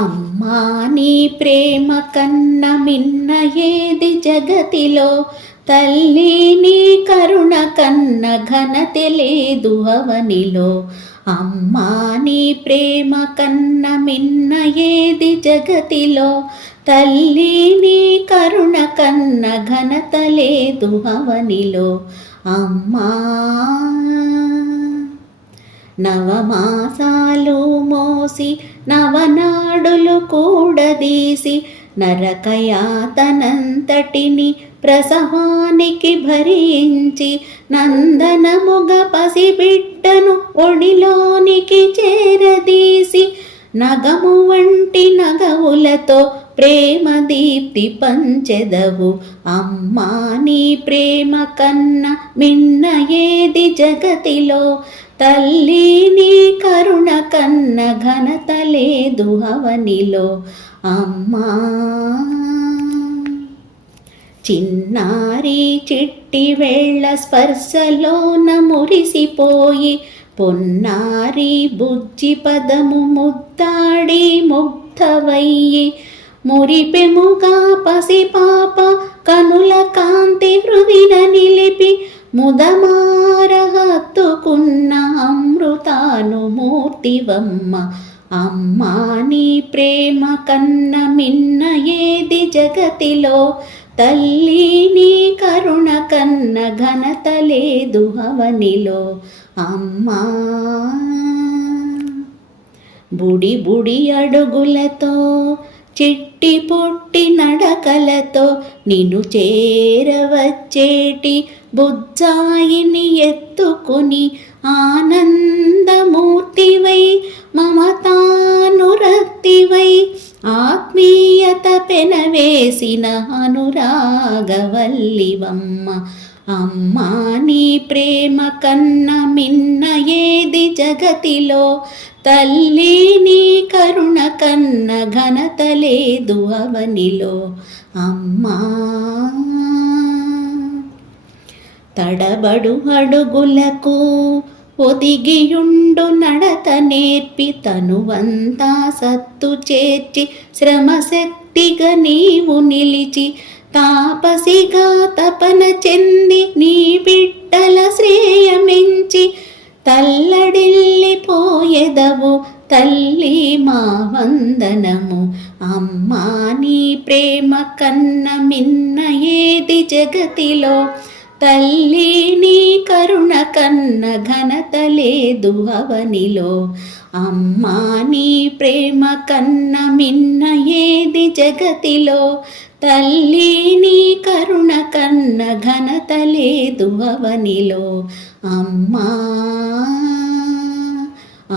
అమ్మా నీ ప్రేమ కన్న మిన్న ఏది జగతిలో తల్లి నీ కరుణ కన్న ఘనత లేదు అవనిలో అమ్మా నీ ప్రేమ కన్న మిన్న ఏది జగతిలో తల్లి నీ కరుణ కన్న ఘనత లేదు అవనిలో అమ్మా నవమాసాలు మోసి నవనాడులు కూడదీసి నరకయాతనంతటిని ప్రసవానికి భరించి నందనముగ పసిబిడ్డను ఒడిలోనికి చేరదీసి నగము వంటి నగవులతో ప్రేమ దీప్తి పంచెదవు అమ్మా నీ ప్రేమ కన్న మిన్న ఏది జగతిలో తల్లిని కరుణ కన్న ఘనత లేదు హవనిలో అమ్మా చిన్నారి చిట్టి వేళ్ళ స్పర్శలోన మురిసిపోయి పొన్నారి బుజ్జి పదము ముద్దాడి ముగ్ధవయ్యి మురిపెముగా పసి పాప కనుల కాంతి హృదిన నిలిపి ముదమార తాను మూర్తివమ్మ అమ్మ నీ ప్రేమ కన్న మిన్న ఏది జగతిలో తల్లి నీ కరుణ కన్న ఘనత లేదు హవనిలో అమ్మా బుడి బుడి అడుగులతో చిట్టి పొట్టి నడకలతో నిన్ను చేరవచ్చేటి బుజ్జాయిని ఎత్తుకుని ఆనందమూర్తివై మమతానురక్తివై ఆత్మీయత పెనవేసిన అనురాగవల్లివమ్మ అమ్మాని నీ ప్రేమ కన్న మిన్న ఏది జగతిలో తల్లి నీ కరుణ కన్న ఘనత లేదు అవనిలో అమ్మా తడబడు అడుగులకు ఒదిగియుండు నడత నేర్పి తనువంతా సత్తు చేర్చి శ్రమశక్తిగా నీవు నిలిచి తాపసిగా తపన పెదవు తల్లి మా వందనము అమ్మా నీ ప్రేమ కన్న మిన్న ఏది జగతిలో తల్లి నీ కరుణ కన్న ఘనత లేదు అవనిలో అమ్మా నీ ప్రేమ కన్న మిన్న ఏది జగతిలో తల్లి నీ కరుణ కన్న ఘనత లేదు అవనిలో అమ్మా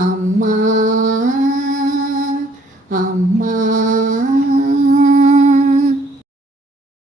అమ్మా